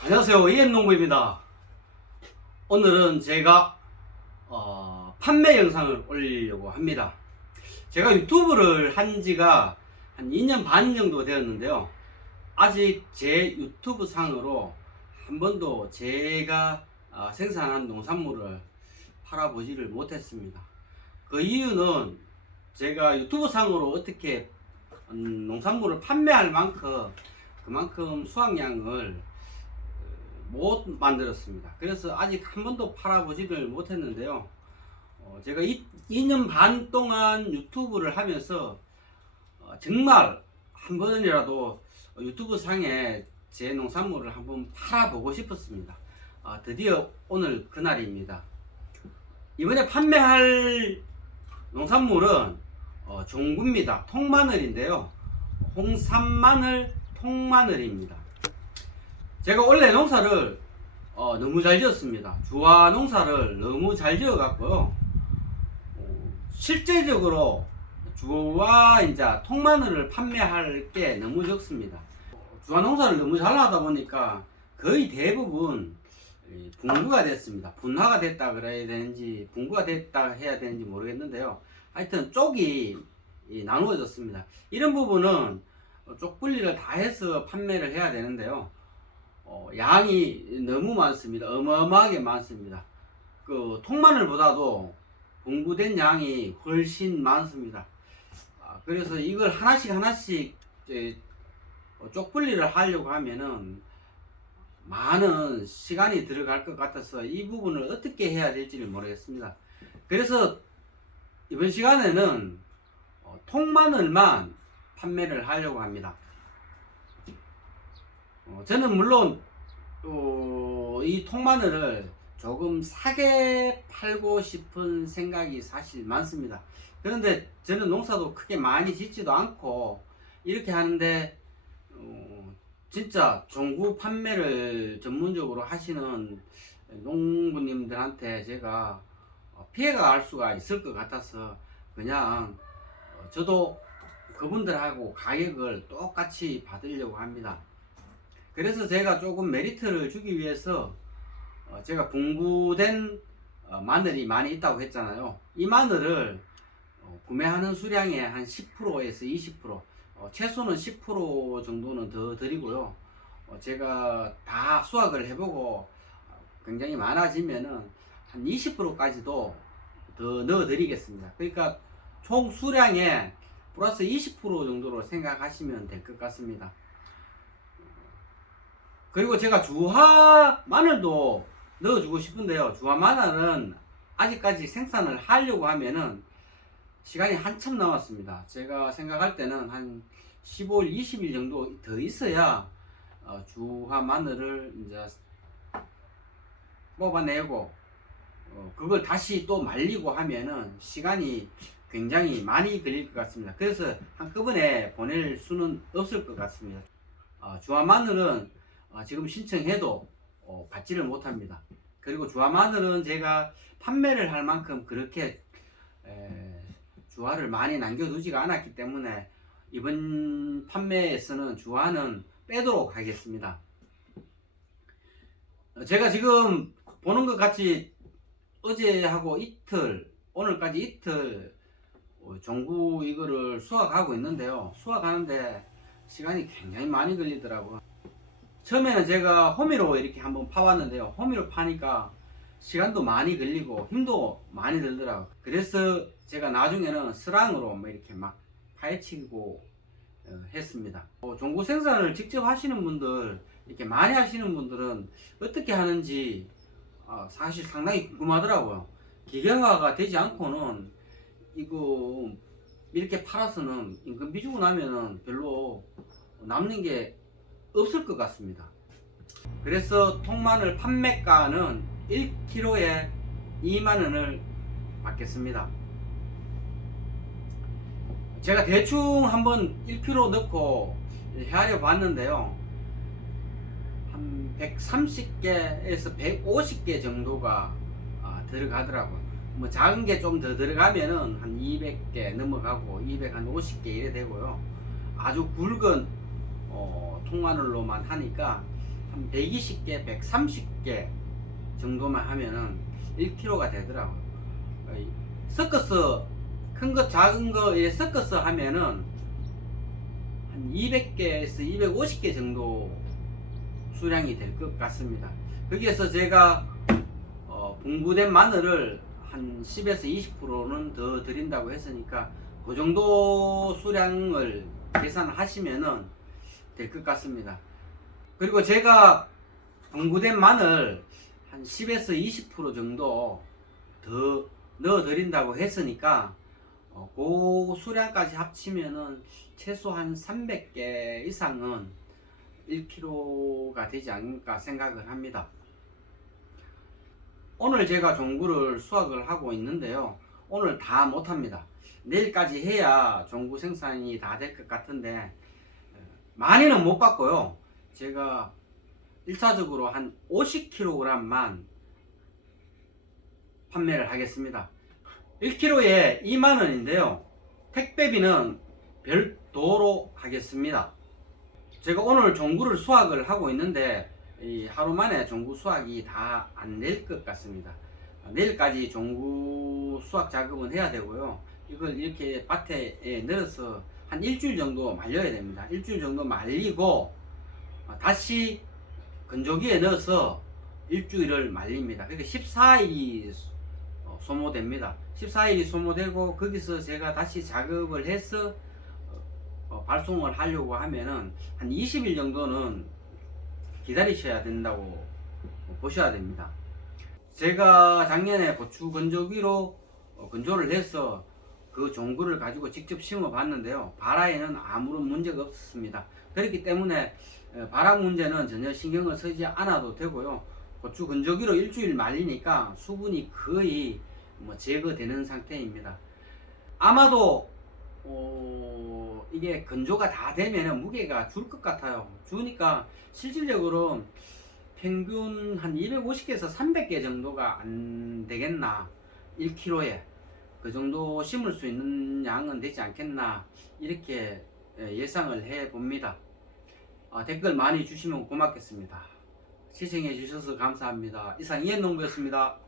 안녕하세요. 이엔농부입니다. 오늘은 제가 어, 판매 영상을 올리려고 합니다. 제가 유튜브를 한 지가 한 2년 반 정도 되었는데요. 아직 제 유튜브 상으로 한 번도 제가 어, 생산한 농산물을 팔아보지를 못했습니다. 그 이유는 제가 유튜브 상으로 어떻게 음, 농산물을 판매할 만큼 그만큼 수확량을 못 만들었습니다. 그래서 아직 한 번도 팔아보지를 못했는데요. 어, 제가 이, 2년 반 동안 유튜브를 하면서 어, 정말 한 번이라도 유튜브 상에 제 농산물을 한번 팔아보고 싶었습니다. 아, 드디어 오늘 그날입니다. 이번에 판매할 농산물은 어, 종구입니다. 통마늘인데요. 홍삼마늘 통마늘입니다. 제가 원래 농사를 어, 너무 잘 지었습니다. 주화 농사를 너무 잘 지어갖고요. 어, 실제적으로 주화 이제 통마늘을 판매할 게 너무 적습니다. 주화 농사를 너무 잘 하다 보니까 거의 대부분 이 분구가 됐습니다. 분화가 됐다 그래야 되는지 분구가 됐다 해야 되는지 모르겠는데요. 하여튼 쪽이 이 나누어졌습니다. 이런 부분은 쪽 분리를 다 해서 판매를 해야 되는데요. 어, 양이 너무 많습니다. 어마어마하게 많습니다. 그 통마늘보다도 분구된 양이 훨씬 많습니다. 아, 그래서 이걸 하나씩 하나씩 어, 쪽 분리를 하려고 하면은 많은 시간이 들어갈 것 같아서 이 부분을 어떻게 해야 될지를 모르겠습니다. 그래서 이번 시간에는 어, 통마늘만 판매를 하려고 합니다. 어, 저는 물론 어, 이 통마늘을 조금 싸게 팔고 싶은 생각이 사실 많습니다. 그런데 저는 농사도 크게 많이 짓지도 않고 이렇게 하는데 어, 진짜 종구 판매를 전문적으로 하시는 농부님들한테 제가 어, 피해가 갈 수가 있을 것 같아서 그냥 어, 저도 그분들하고 가격을 똑같이 받으려고 합니다. 그래서 제가 조금 메리트를 주기 위해서 어, 제가 분구된 어, 마늘이 많이 있다고 했잖아요. 이 마늘을 어, 구매하는 수량의 한 10%에서 20% 어, 최소는 10% 정도는 더 드리고요. 어, 제가 다 수확을 해보고 어, 굉장히 많아지면은 한 20%까지도 더 넣어드리겠습니다. 그러니까 총 수량의 플러스 20% 정도로 생각하시면 될 것 같습니다. 그리고 제가 주화 마늘도 넣어주고 싶은데요. 주화 마늘은 아직까지 생산을 하려고 하면은 시간이 한참 남았습니다. 제가 생각할 때는 한 15일, 20일 정도 더 있어야 어, 주화 마늘을 이제 뽑아내고 어, 그걸 다시 또 말리고 하면은 시간이 굉장히 많이 걸릴 것 같습니다. 그래서 한꺼번에 보낼 수는 없을 것 같습니다. 어, 주화 마늘은 어, 지금 신청해도 어, 받지를 못합니다. 그리고 주화 마늘은 제가 판매를 할 만큼 그렇게 에, 주화를 많이 남겨두지가 않았기 때문에 이번 판매에서는 주화는 빼도록 하겠습니다. 어, 제가 지금 보는 것 같이 어제하고 이틀, 오늘까지 이틀 어, 종구 이거를 수확하고 있는데요. 수확하는데 시간이 굉장히 많이 걸리더라고요. 처음에는 제가 호미로 이렇게 한번 파왔는데요. 호미로 파니까 시간도 많이 걸리고 힘도 많이 들더라고요. 그래서 제가 나중에는 스랑으로 뭐 이렇게 막 파헤치고 어, 했습니다. 어, 종구 생산을 직접 하시는 분들, 이렇게 많이 하시는 분들은 어떻게 하는지 아, 사실 상당히 궁금하더라고요. 기계화가 되지 않고는 이거 이렇게 팔아서는 인건비 주고 나면은 별로 남는 게 없을 것 같습니다. 그래서 통마늘 판매가는 1kg에 2만원을 받겠습니다. 제가 대충 한번 1kg 넣고 헤아려 봤는데요. 한 130개에서 150개 정도가 아, 들어가더라고요. 뭐 작은 게 좀 더 들어가면은 한 200개 넘어가고 250개 이래 되고요. 아주 굵은 어, 통마늘로만 하니까 한한 120개, 130개 정도만 하면은 1kg가 되더라고요. 어, 이 섞어서 큰 거, 작은 거 이렇게 섞어서 하면은 한 200개에서 250개 정도 수량이 될 것 같습니다. 거기에서 제가 어, 분구된 마늘을 한 10에서 20%는 더 드린다고 했으니까 그 정도 수량을 계산하시면은 될 것 같습니다. 그리고 제가 분구된 마늘 한 10에서 20% 정도 더 넣어 드린다고 했으니까 어, 그 수량까지 합치면은 최소 한 300개 이상은 1kg가 되지 않을까 생각을 합니다. 오늘 제가 종구를 수확을 하고 있는데요. 오늘 다 못합니다. 내일까지 해야 종구 생산이 다 될 것 같은데 에, 많이는 못 받고요. 제가 1차적으로 한 50kg만 판매를 하겠습니다. 1kg에 2만원인데요. 택배비는 별도로 하겠습니다. 제가 오늘 종구를 수확을 하고 있는데 이 하루 만에 종구 수확이 다 안 될 것 같습니다. 내일까지 종구 수확 작업은 해야 되고요. 이걸 이렇게 밭에 넣어서 한 일주일 정도 말려야 됩니다. 일주일 정도 말리고 어, 다시 건조기에 넣어서 일주일을 말립니다. 그러니까 14일이 소모됩니다. 14일이 소모되고 거기서 제가 다시 작업을 해서 어, 어, 발송을 하려고 하면은 한 20일 정도는 기다리셔야 된다고 보셔야 됩니다. 제가 작년에 고추 건조기로 어, 건조를 해서 그 종구를 가지고 직접 심어 봤는데요. 발화에는 아무런 문제가 없었습니다. 그렇기 때문에 어, 발화 문제는 전혀 신경을 쓰지 않아도 되고요. 고추 건조기로 일주일 말리니까 수분이 거의 뭐 제거되는 상태입니다. 아마도 어, 이게 건조가 다 되면 무게가 줄 것 같아요. 주니까 실질적으로 평균 한 250개에서 300개 정도가 안 되겠나 1kg에 그 정도 심을 수 있는 양은 되지 않겠나 이렇게 예, 예상을 해 봅니다. 아, 댓글 많이 주시면 고맙겠습니다. 시청해 주셔서 감사합니다. 이상 이현농부였습니다.